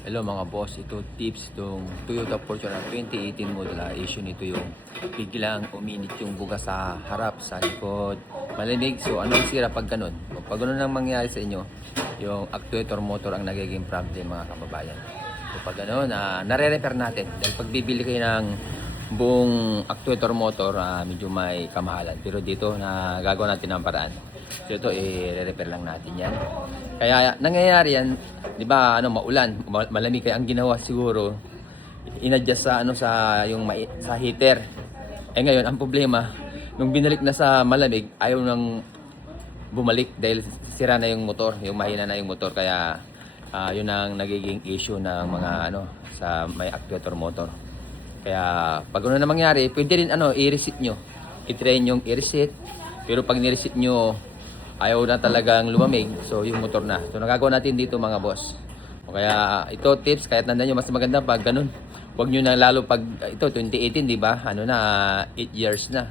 Hello mga boss, ito tips itong Toyota Fortuner 2018 model. Issue nito yung biglang uminit yung buga sa harap, sa likod, malamig. So anong sira pag ganun? Pag ganun ang mangyayari sa inyo, yung actuator motor ang nagiging problem mga kababayan. So pag ganun, nare-repair natin. Dahil pag bibili kayo ng buong actuator motor, medyo may kamahalan. Pero dito, gagawa natin ng paraan. So ito, i-repair lang natin yan. Kaya nangyayari yan, di ba, maulan, malamig, kaya ang ginawa siguro, inadjust sa sa heater. Ngayon, ang problema, nung binalik na sa malamig, ayaw nang bumalik dahil sira na yung motor, yung mahina na yung motor. Kaya yun ang nagiging issue ng mga sa may actuator motor. Kaya pag ano na mangyari, pwede rin i-reset nyo. I-try yung i-reset. Pero pag ni-reset nyo, ayaw na talagang lumamig, so yung motor na. So nagagawa natin dito mga boss. O kaya ito tips, kahit nandan nyo, mas maganda pag ganun. Huwag nyo na lalo pag ito 2018, di ba? 8 years na.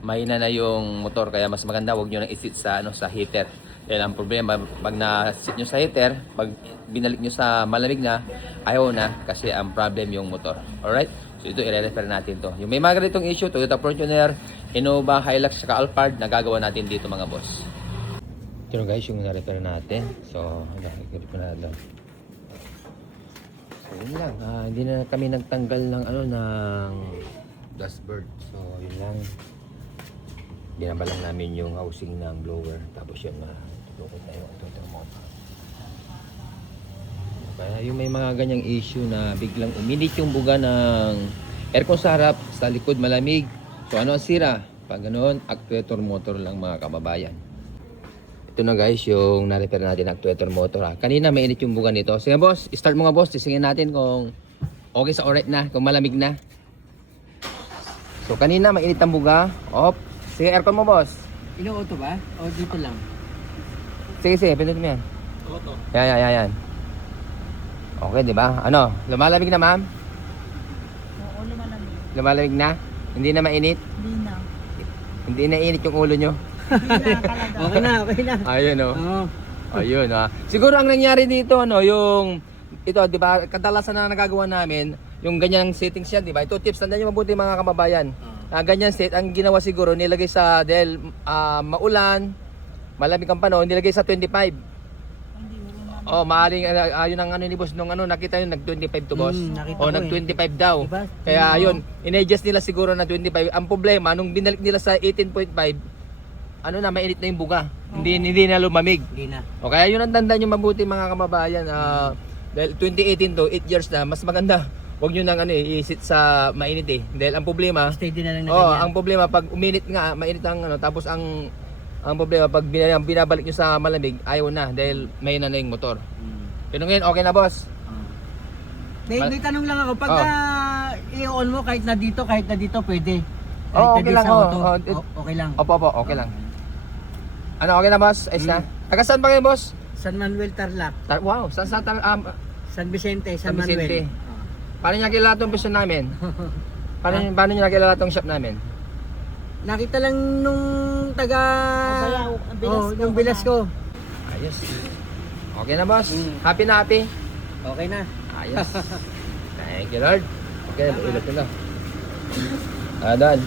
Mahina na yung motor, kaya mas maganda huwag nyo na i-sit sa sa heater. Dahil ang problema, pag na-sit nyo sa heater, pag binalik nyo sa malamig na, ayaw na kasi ang problem yung motor. Alright? So ito, i-repair natin to. Yung may mga ganitong issue, Toyota Fortuner, Innova, Hilux, saka Alphard, nagagawa natin dito mga boss. Ito guys, yung na-repair natin. So, i-repair na lang. So, yun lang. Hindi na kami nagtanggal ng ng dashboard. So, yun lang. Binaba lang namin yung housing ng blower. Tapos yun, tulukot na yung motor. Kaya yung may mga ganyang issue na biglang uminit yung buga ng aircon sa harap, sa likod malamig. So, ano ang sira? Pag ganoon, actuator motor lang mga kababayan. Ito na guys, yung na-repair natin actuator motor. Kanina mainit yung buga nito. Sige boss, start mo nga boss. Tisingin natin kung okay sa alright na, kung malamig na. So kanina mainit ang buga. Off. Sige, aircon mo boss. Ino-auto ba? O dito lang? Sige, pindutin mo yan. Auto. Yan. Okay, di ba? Lumalamig na ma'am? Oo, lumalamig. Lumalamig na? Hindi na mainit? Hindi na. Hindi na init yung ulo nyo? Hindi na talaga. Okay na. Ayun Oo. Ayun Siguro ang nangyari dito yung ito, 'di ba? Kadalasan na nagagawa namin yung ganyang settings yan, 'di ba? Ito tips, tandaan niyo mabuti mga kababayan. Ganyan set ang ginawa siguro nilagay sa dahil maulan, malamig ang panahon, nilagay sa 25. Hindi, Maaring ayun ang ni boss nung nakita yun nag-25 to boss. Nakita ko nag-25 daw. Diba? Kaya ayun, in-adjust nila siguro na 25. Ang problema nung binalik nila sa 18.5, mainit na yung buga. Hindi na lumamig. Hindi na. O kaya yun ang tandaan nyo mabuti mga kababayan. Dahil 2018 to, 8 years na, mas maganda. Huwag nyo nang i-sit sa mainit eh. Dahil ang problema, Steady na lang na ganyan. ang problema pag uminit nga, mainit ang tapos ang problema pag binabalik nyo sa malamig, ayaw na dahil may na yung motor. Pero ngayon, okay na boss. May tanong lang ako, pag i-on mo kahit na dito, pwede. Okay na lang. sa auto, okay lang. Opo, okay lang. Okay na boss? Ayos na? Taga saan pa kayo boss? San Manuel Tarlac, Wow, saan San Vicente, San Vicente. Manuel. Paano niya kilala itong person namin? Paano niya kilala itong shop namin? Nakita lang nung taga... Bayaw, ang bilas ko. yung bilas ko. Ayos. Okay na boss? Happy na happy? Okay na. Ayos. Thank you Lord. Okay, ulit na. Dan.